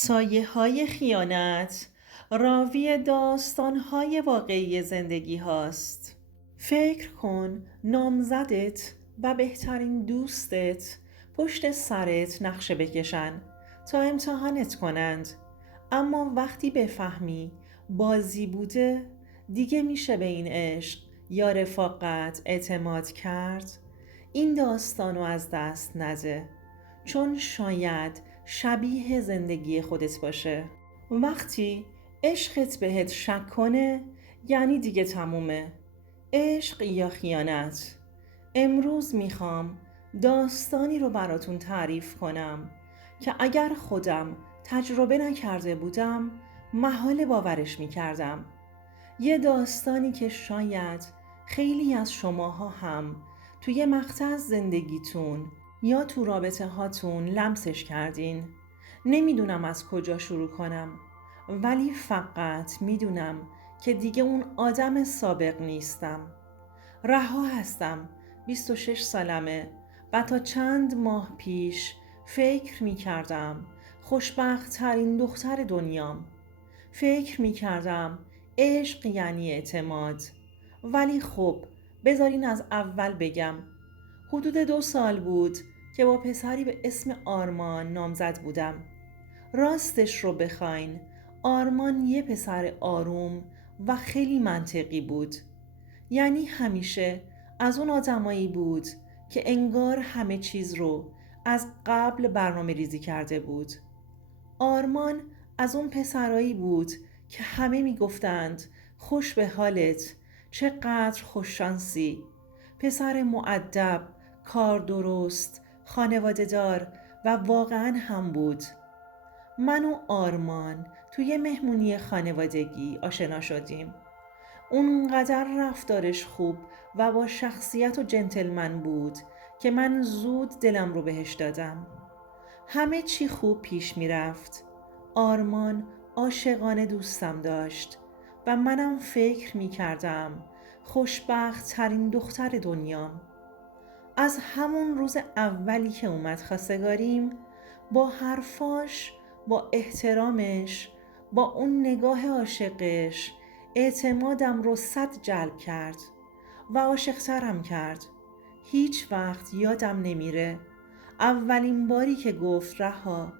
سایه‌های خیانت راوی داستان‌های واقعی زندگی هاست. فکر کن نامزدت و بهترین دوستت پشت سرت نقشه بکشن تا امتحانت کنند، اما وقتی بفهمی بازی بوده دیگه میشه به این عشق یا رفاقت اعتماد کرد؟ این داستانو از دست نده، چون شاید شبیه زندگی خودت باشه. وقتی عشقت بهت شک کنه یعنی دیگه تمومه. عشق یا خیانت؟ امروز میخوام داستانی رو براتون تعریف کنم که اگر خودم تجربه نکرده بودم محال باورش میکردم. یه داستانی که شاید خیلی از شماها هم توی مقطع از زندگیتون یا تو رابطه هاتون لمسش کردین. نمیدونم از کجا شروع کنم، ولی فقط میدونم که دیگه اون آدم سابق نیستم. رها هستم، 26 سالمه و تا چند ماه پیش فکر می کردم خوشبخت ترین دختر دنیام. فکر می کردم عشق یعنی اعتماد. ولی خب بذارین از اول بگم. حدود 2 سال بود که با پسری به اسم آرمان نامزد بودم. راستش رو بخواین آرمان یه پسر آروم و خیلی منطقی بود. یعنی همیشه از اون آدمایی بود که انگار همه چیز رو از قبل برنامه ریزی کرده بود. آرمان از اون پسرایی بود که همه میگفتند خوش به حالت، چقدر خوششانسی. پسر مؤدب، کار درست، خانواده دار و واقعا هم بود. من و آرمان توی مهمونی خانوادگی آشنا شدیم. اونقدر رفتارش خوب و با شخصیت و جنتلمن بود که من زود دلم رو بهش دادم. همه چی خوب پیش می رفت. آرمان عاشقانه دوستم داشت و منم فکر می کردم خوشبخت ترین دختر دنیام. از همون روز اولی که اومد خواستگاریم، با حرفاش، با احترامش، با اون نگاه عاشقش اعتمادم رو 100 جلب کرد و عاشقترم کرد. هیچ وقت یادم نمیره اولین باری که گفت رها،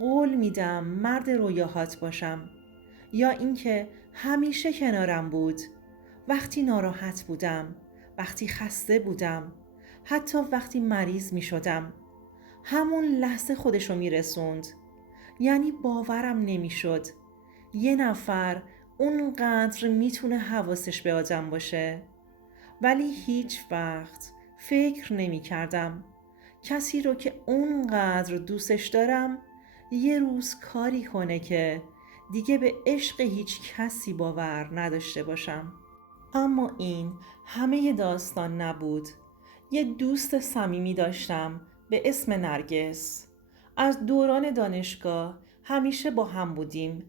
قول میدم مرد رویاهات باشم، یا اینکه همیشه کنارم بود وقتی ناراحت بودم، وقتی خسته بودم، حتی وقتی مریض می شدم. همون لحظه خودشو می رسوند. یعنی باورم نمی شد یه نفر اونقدر میتونه حواسش به آدم باشه. ولی هیچ وقت فکر نمی کردم کسی رو که اونقدر دوستش دارم یه روز کاری کنه که دیگه به عشق هیچ کسی باور نداشته باشم. اما این همه داستان نبود. یه دوست صمیمی داشتم به اسم نرگس. از دوران دانشگاه همیشه با هم بودیم.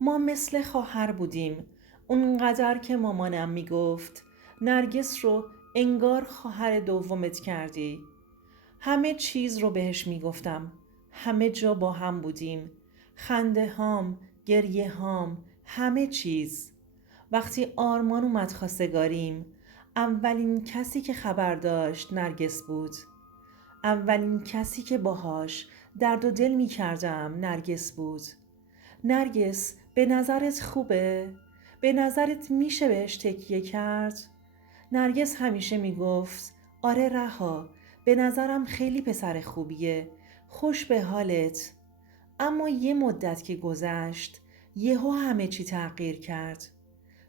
ما مثل خواهر بودیم. اونقدر که مامانم میگفت نرگس رو انگار خواهر دومت کردی. همه چیز رو بهش میگفتم. همه جا با هم بودیم. خنده هام، گریه هام، همه چیز. وقتی آرمان اومد خواستگاریم، اولین کسی که خبر داشت نرگس بود. اولین کسی که باهاش درد و دل می کردم نرگس بود. نرگس به نظرت خوبه؟ به نظرت میشه بهش تکیه کرد؟ نرگس همیشه میگفت آره رها، به نظرم خیلی پسر خوبیه، خوش به حالت. اما یه مدت که گذشت یهو همه چی تغییر کرد.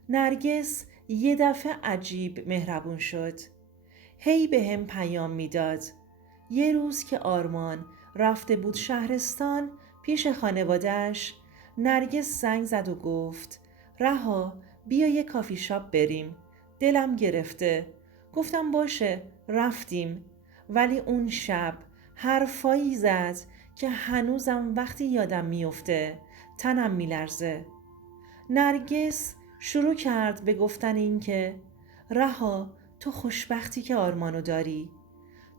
نرگس یه دفعه عجیب مهربون شد. هی به هم پیام میداد. یه روز که آرمان رفته بود شهرستان پیش خانواده‌اش، نرگس زنگ زد و گفت رها، بیا یه کافی شاپ بریم، دلم گرفته. گفتم باشه. رفتیم. ولی اون شب حرفایی زد که هنوزم وقتی یادم میفته تنم میلرزه. نرگس شروع کرد به گفتن این که رها، تو خوشبختی که آرمانو داری.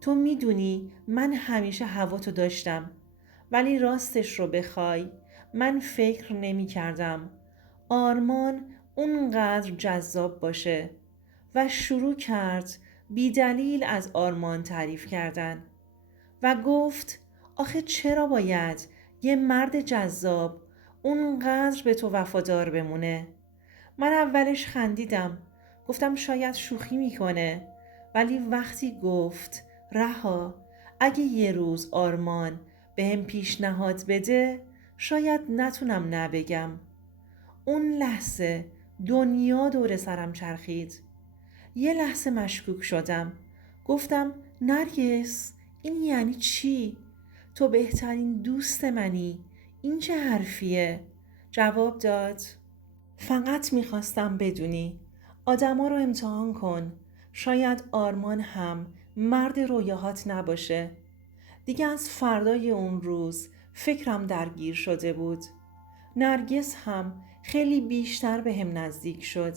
تو میدونی من همیشه هوا تو داشتم، ولی راستش رو بخوای من فکر نمی کردم آرمان اونقدر جذاب باشه و شروع کرد بی دلیل از آرمان تعریف کردن و گفت آخه چرا باید یه مرد جذاب اونقدر به تو وفادار بمونه؟ من اولش خندیدم، گفتم شاید شوخی میکنه، ولی وقتی گفت رها، اگه یه روز آرمان به هم پیشنهاد بده شاید نتونم نبگم. اون لحظه دنیا دور سرم چرخید. یه لحظه مشکوک شدم. گفتم نرگس، این یعنی چی؟ تو بهترین دوست منی. این چه حرفیه؟ جواب داد فقط میخواستم بدونی. آدما رو امتحان کن. شاید آرمان هم مرد رویاهات نباشه. دیگه از فردای اون روز فکرم درگیر شده بود. نرگس هم خیلی بیشتر به هم نزدیک شد.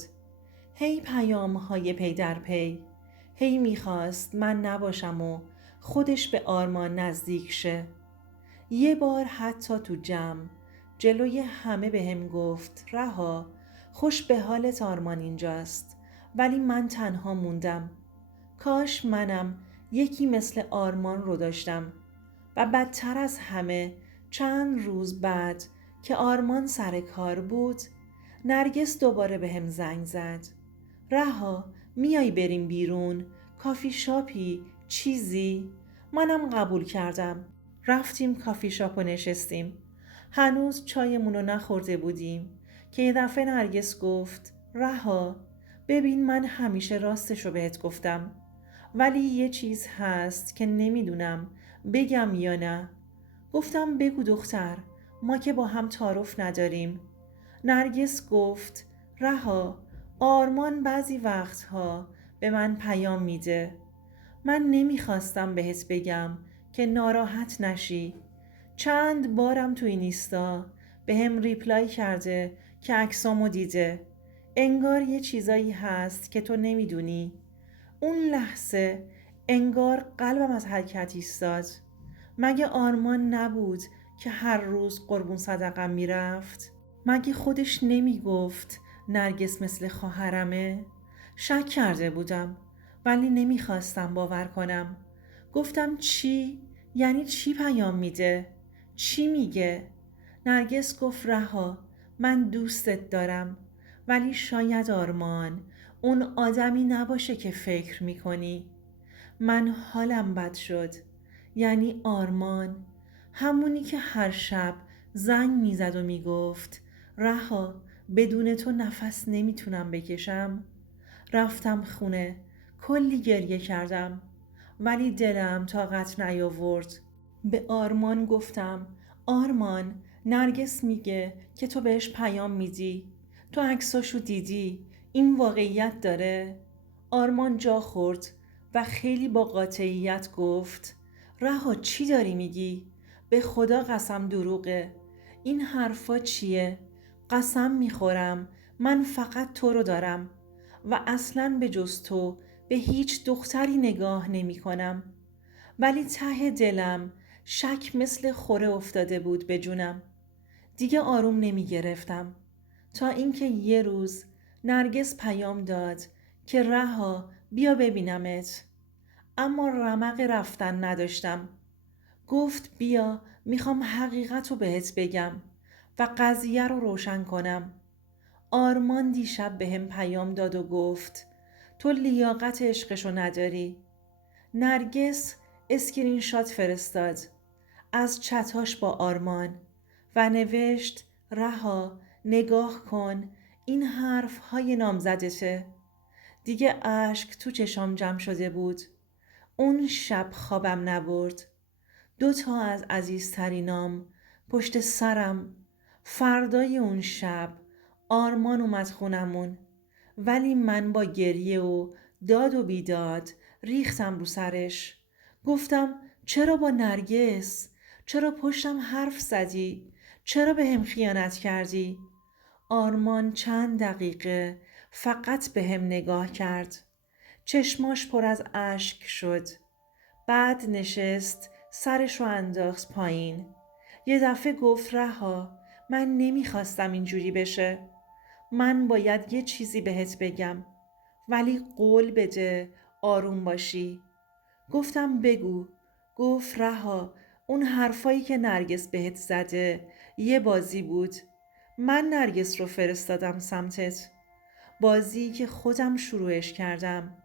هی پیام‌های پی در پی. هی میخواست من نباشم و خودش به آرمان نزدیک شه. یه بار حتی تو جمع جلوی همه به هم گفت رها، خوش به حالت آرمان اینجاست، ولی من تنها موندم. کاش منم یکی مثل آرمان رو داشتم. و بدتر از همه چند روز بعد که آرمان سر کار بود نرگس دوباره به هم زنگ زد. رها، میای بریم بیرون؟ کافی شاپی؟ چیزی؟ منم قبول کردم. رفتیم کافی شاپ و نشستیم. هنوز چایمون رو نخورده بودیم که یه دفعه نرگس گفت رها، ببین من همیشه راستشو بهت گفتم، ولی یه چیز هست که نمیدونم بگم یا نه. گفتم بگو دختر، ما که با هم تعارف نداریم. نرگس گفت رها، آرمان بعضی وقتها به من پیام میده. من نمیخواستم بهت بگم که ناراحت نشی. چند بارم تو اینستا به هم ریپلای کرده که عکسامو دیده. انگار یه چیزایی هست که تو نمیدونی. اون لحظه انگار قلبم از حرکت ایستاد. مگه آرمان نبود که هر روز قربون صدقم میرفت؟ مگه خودش نمیگفت نرگس مثل خواهرمه؟ شک کرده بودم ولی نمیخواستم باور کنم. گفتم چی؟ یعنی چی پیام میده؟ چی میگه؟ نرگس گفت رها، من دوستت دارم، ولی شاید آرمان اون آدمی نباشه که فکر میکنی. من حالم بد شد. یعنی آرمان، همونی که هر شب زنگ میزد و میگفت رها، بدون تو نفس نمیتونم بکشم. رفتم خونه، کلی گریه کردم، ولی دلم طاقت نیاورد. به آرمان گفتم آرمان، نرگس میگه که تو بهش پیام میدی، تو عکساشو دیدی، این واقعیت داره؟ آرمان جا خورد و خیلی با قاطعیت گفت رها، چی داری میگی؟ به خدا قسم دروغه. این حرفا چیه؟ قسم میخورم من فقط تو رو دارم و اصلاً به جز تو به هیچ دختری نگاه نمی کنم. ولی ته دلم شک مثل خوره افتاده بود به جونم. دیگه آروم نمی گرفتم تا اینکه یه روز نرگس پیام داد که رها، بیا ببینمت. اما رمق رفتن نداشتم. گفت بیا، میخوام حقیقت رو بهت بگم و قضیه رو روشن کنم. آرمان دیشب به هم پیام داد و گفت تو لیاقت عشقشو نداری. نرگس اسکرین شات فرستاد از چتاش با آرمان و نوشت رها، نگاه کن، این حرف های نامزدته. دیگه اشک تو چشام جمع شده بود. اون شب خوابم نبرد. 2 از عزیزترینام پشت سرم. فردای اون شب آرمان اومد خونمون، ولی من با گریه و داد و بیداد ریختم رو سرش. گفتم چرا با نرگس؟ چرا پشتم حرف زدی؟ چرا به هم خیانت کردی؟ آرمان چند دقیقه فقط به هم نگاه کرد. چشماش پر از اشک شد. بعد نشست، سرش رو انداخت پایین. یه دفعه گفت رها، من نمیخواستم اینجوری بشه. من باید یه چیزی بهت بگم، ولی قول بده آروم باشی. گفتم بگو. گفت رها، اون حرفایی که نرگس بهت زده یه بازی بود. من نرگس رو فرستادم سمتت. بازی که خودم شروعش کردم.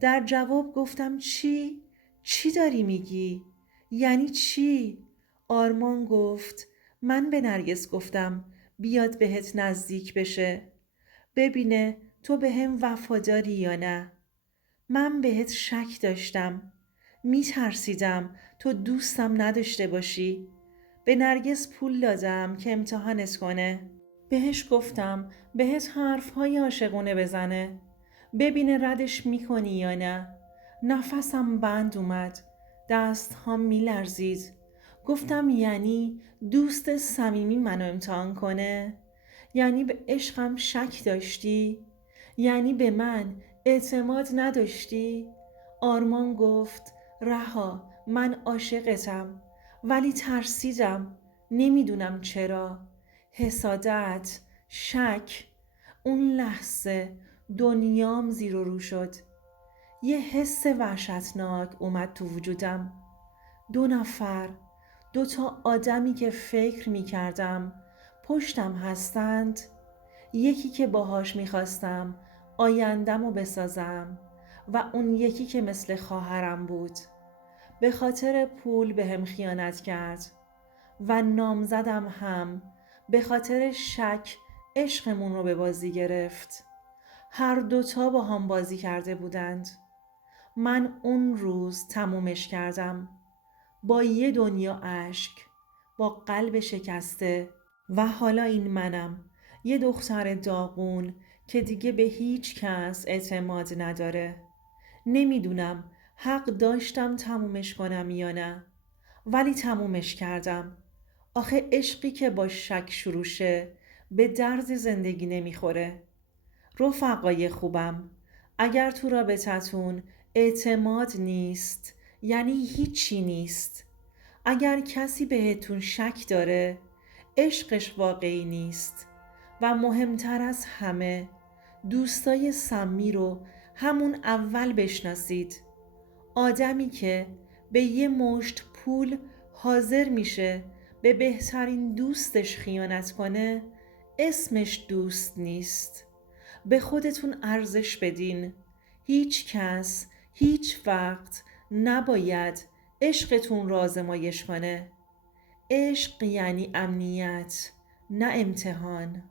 در جواب گفتم چی؟ چی داری میگی؟ یعنی چی؟ آرمان گفت من به نرگس گفتم بیاد بهت نزدیک بشه، ببینه تو به هم وفاداری یا نه. من بهت شک داشتم. میترسیدم تو دوستم نداشته باشی. به نرگس پول دادم که امتحانت کنه. بهش گفتم بهت حرفهای عاشقونه بزنه، ببینه ردش میکنی یا نه. نفسم بند اومد. دستهام میلرزید. گفتم یعنی دوست صمیمی منو امتحان کنه؟ یعنی به عشقم شک داشتی؟ یعنی به من اعتماد نداشتی؟ آرمان گفت رها، من عاشقتم، ولی ترسیدم. نمیدونم چرا. حسادت، شک. اون لحظه دنیام زیر و رو شد. یه حس وحشتناک اومد تو وجودم. 2 نفر، 2 آدمی که فکر می کردم پشتم هستند. یکی که باهاش میخواستم آیندمو بسازم و اون یکی که مثل خواهرم بود. به خاطر پول به هم خیانت کرد و نامزدم هم به خاطر شک عشقمون رو به بازی گرفت. هر دوتا با هم بازی کرده بودند. من اون روز تمومش کردم. با یه دنیا اشک، با قلب شکسته. و حالا این منم، یه دختر داغون که دیگه به هیچ کس اعتماد نداره. نمیدونم حق داشتم تمومش کنم یا نه، ولی تمومش کردم. آخه عشقی که با شک شروع شه به درد زندگی نمیخوره. رفقای خوبم، اگر تو رابطتون اعتماد نیست یعنی هیچی نیست. اگر کسی بهتون شک داره عشقش واقعی نیست. و مهمتر از همه دوستای سمی رو همون اول بشناسید. آدمی که به یه مشت پول حاضر میشه به بهترین دوستش خیانت کنه اسمش دوست نیست. به خودتون ارزش بدین. هیچ کس هیچ وقت نباید عشقتون را آزمایش کنه. عشق یعنی امنیت، نه امتحان.